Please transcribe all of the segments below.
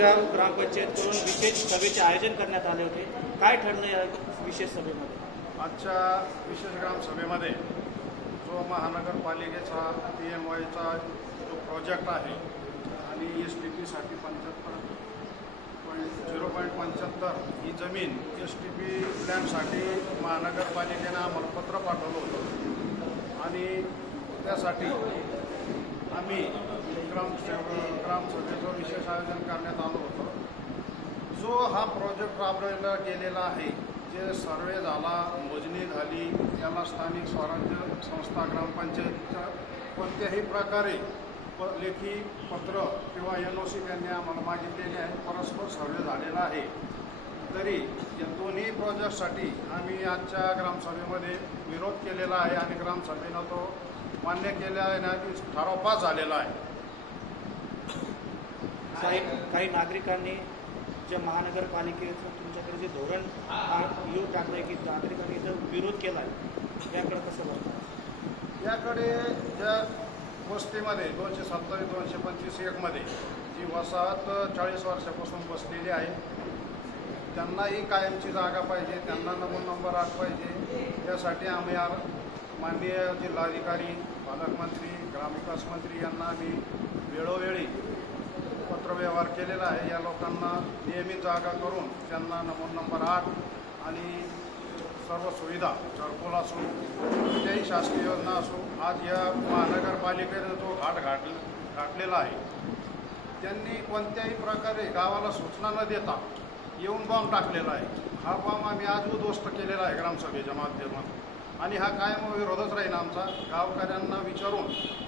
ग्रामपंचायतकडून विशेष सभेचे आयोजन करण्यात आले होते. काय ठरलं या विशेष सभेमध्ये? आजच्या विशेष ग्रामसभेमध्ये जो महानगरपालिकेचा PMYचा जो प्रोजेक्ट आहे आणि STPसाठी 0.75 ही जमीन STP प्लॅनसाठी महानगरपालिकेनं आम्हाला पत्र पाठवलं होतं आणि त्यासाठी आम्ही ग्रामसभेचं विशेष आयोजन करण्यात आलं होतं. जो हा प्रोजेक्ट राबवला गेलेला आहे, जे सर्वे झाला, मोजणी झाली, याला स्थानिक स्वराज्य संस्था ग्रामपंचायतच्या कोणत्याही प्रकारे लेखी पत्र किंवा NOC त्यांनी आम्हाला मागितलेले आहे. परस्पर सर्वे झालेला आहे. तरी या दोन्ही प्रोजेक्टसाठी आम्ही आजच्या ग्रामसभेमध्ये विरोध केलेला आहे आणि ग्रामसभेनं तो मान्य केला आहे आणि ठराव पास झालेला आहे. काही नागरिकांनी जे महानगरपालिकेचं तुमच्याकडे जे धोरण येऊ टाकलंय की नागरिकांनी जर विरोध केला आहे, याकडे कसं बघतात? याकडे ज्या वस्तीमध्ये 227-225-1 जी वसाहत 40 वर्षापासून बसलेली आहे, त्यांनाही कायमची जागा पाहिजे, त्यांना नंबर 8 पाहिजे. यासाठी आम्ही माननीय जिल्हाधिकारी, पालकमंत्री, ग्रामविकास मंत्री यांना आम्ही वेळोवेळी पत्रव्यवहार केलेला आहे. या लोकांना नियमित जागा करून त्यांना नंबर 8 आणि सर्व सुविधा घरकुल असो, कोणत्याही शासकीय योजना असो, आज या महानगरपालिकेने जो घाटलेला आहे, त्यांनी कोणत्याही प्रकारे गावाला सूचना न देता येऊन बॉम्ब टाकलेला आहे. हा बॉम्ब आम्ही आज उद्ध्वस्त केलेला आहे ग्रामसभेच्या माध्यमातून आणि हा कायम विरोधच राहील आमचा. गावकऱ्यांना विचारून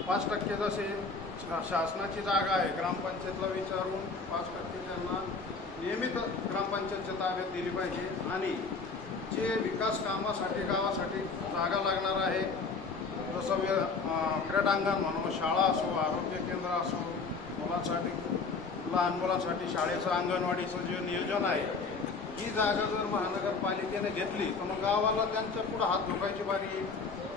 5% जसे शासनाची जागा आहे, ग्रामपंचायतला विचारून 5% त्यांना नियमित ग्रामपंचायतच्या ताब्यात दिली पाहिजे आणि जे विकास कामासाठी गावासाठी जागा लागणार आहे, जसं क्रीडांगण म्हणून, शाळा असो, आरोग्य केंद्र असो, मुलांसाठी लहान मुलांसाठी शाळेचं अंगणवाडीचं जे नियोजन आहे, ही जागा जर महानगरपालिकेने घेतली तर मग गावाला त्यांच्या पुढं हात धुकायची बारी येईल.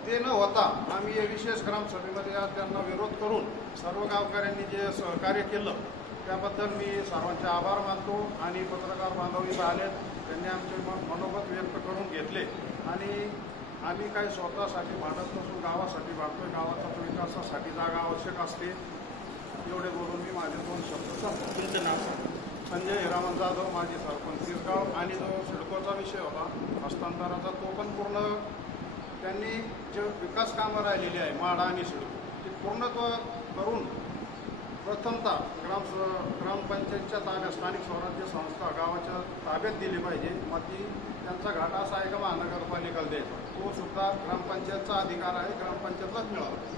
ते न होता आम्ही या विशेष ग्रामसभेमध्ये आज त्यांना विरोध करून सर्व गावकऱ्यांनी जे सहकार्य केलं त्याबद्दल मी सर्वांचे आभार मानतो आणि पत्रकार बांधव इथं आलेत, त्यांनी आमचे मनोगत व्यक्त करून घेतले आणि आम्ही काही स्वतःसाठी भांडत नसून गावासाठी भांडतोय. गावाच्या विकासासाठी जागा आवश्यक असते. एवढे बोलून मी माझे 2 शब्द संपवतो. तुमचं नाव? संजय हिरामन जाधव, माजी सरपंच तिसगाव. आणि जो सिडकोचा विषय होता हस्तांतराचा, तो पण पूर्ण त्यांनी जे विकास कामं राहिलेली आहे माडा आणि सिडको, ते पूर्णत्व करून प्रथमतः ग्रामपंचायतच्या ताब्यात स्थानिक स्वराज्य संस्था गावाच्या ताब्यात दिली पाहिजे. मग ती त्यांचा घाटा असा आहे का महानगरपालिकेला द्यायचा, तो सुद्धा ग्रामपंचायतचा अधिकार आहे, ग्रामपंचायतलाच मिळावा.